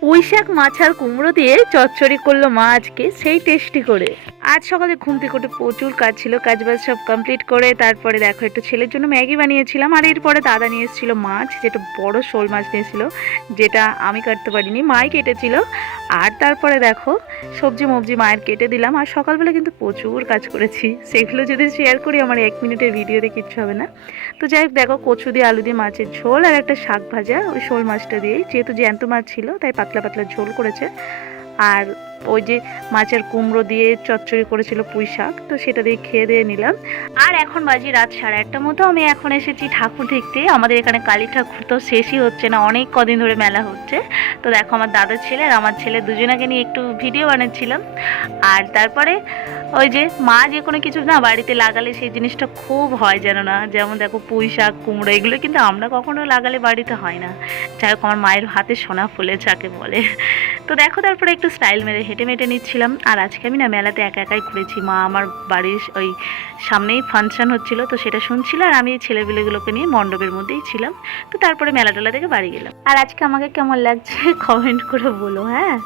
পুঁই শাক, মাছ আর কুমড়ো দিয়ে চচ্চড়ি করলো মা আজকে, সেই টেস্টি করে। আজ সকালে ঘুম থেকে উঠে প্রচুর কাজ ছিল, কাজবাজ সব কমপ্লিট করে তারপরে দেখো একটু ছেলের জন্য ম্যাগি বানিয়েছিলাম। আর এরপরে দাদা নিয়ে এসেছিলো মাছ, যেটা বড় শোল মাছ নিয়েছিল, যেটা আমি কাটতে পারিনি, মাই কেটেছিল। আর তারপরে দেখো সবজি মবজি মায়ের কেটে দিলাম। আর সকালবেলা কিন্তু প্রচুর কাজ করেছি, সেগুলো যদি শেয়ার করি আমার 1 মিনিটের ভিডিওতে কিচ্ছু হবে না। তো যাই হোক, দেখো কচু দিয়ে আলু দিয়ে মাছের ঝোল আর একটা শাক ভাজা ওই শোল মাছটা দিয়েই, যেহেতু জ্যান্ত মাছ ছিল তাই পাতলা পাতলা ঝোল করেছে। আর ওই যে মাছের কুমড়ো দিয়ে চচ্চড়ি করেছিল পুঁই শাক, তো সেটা দিয়ে খেয়ে দিয়ে নিলাম। আর এখন বাজি রাত 1:30টার মতো। আমি এখন এসেছি ঠাকুর দেখতে। আমাদের এখানে কালী ঠাকুর তো শেষই হচ্ছে না, অনেক কদিন ধরে মেলা হচ্ছে। তো দেখো আমার দাদার ছেলে আর আমার ছেলে দুজনাকে নিয়ে একটু ভিডিও বানাচ্ছিলাম। আর তারপরে ওই যে মা যে কোনো কিছু না বাড়িতে লাগালে সেই জিনিসটা খুব হয় যেন না, যেমন দেখো পুঁই শাক কুমড়ো এগুলো কিন্তু আমরা কখনো লাগালে বাড়িতে হয় না। যাই হোক, আমার মায়ের হাতে সোনা ফুলে যাকে বলে। তো দেখো তারপরে একটু স্টাইল মেরে হেঁটে মেটে নিচ্ছিলাম। আর আজকে আমি না মেলাতে একা একাই ঘুরেছি। মা আমার বাড়ির ওই সামনেই ফাংশন হচ্ছিল, তো সেটা শুনছিল, আর আমি ছেলেপিলেগুলোকে নিয়ে মণ্ডপের মধ্যেই ছিলাম। তো তারপরে মেলা টেলা থেকে বাড়ি গেলাম। আর আজকে আমাকে কেমন লাগছে কমেন্ট করে বলো, হ্যাঁ।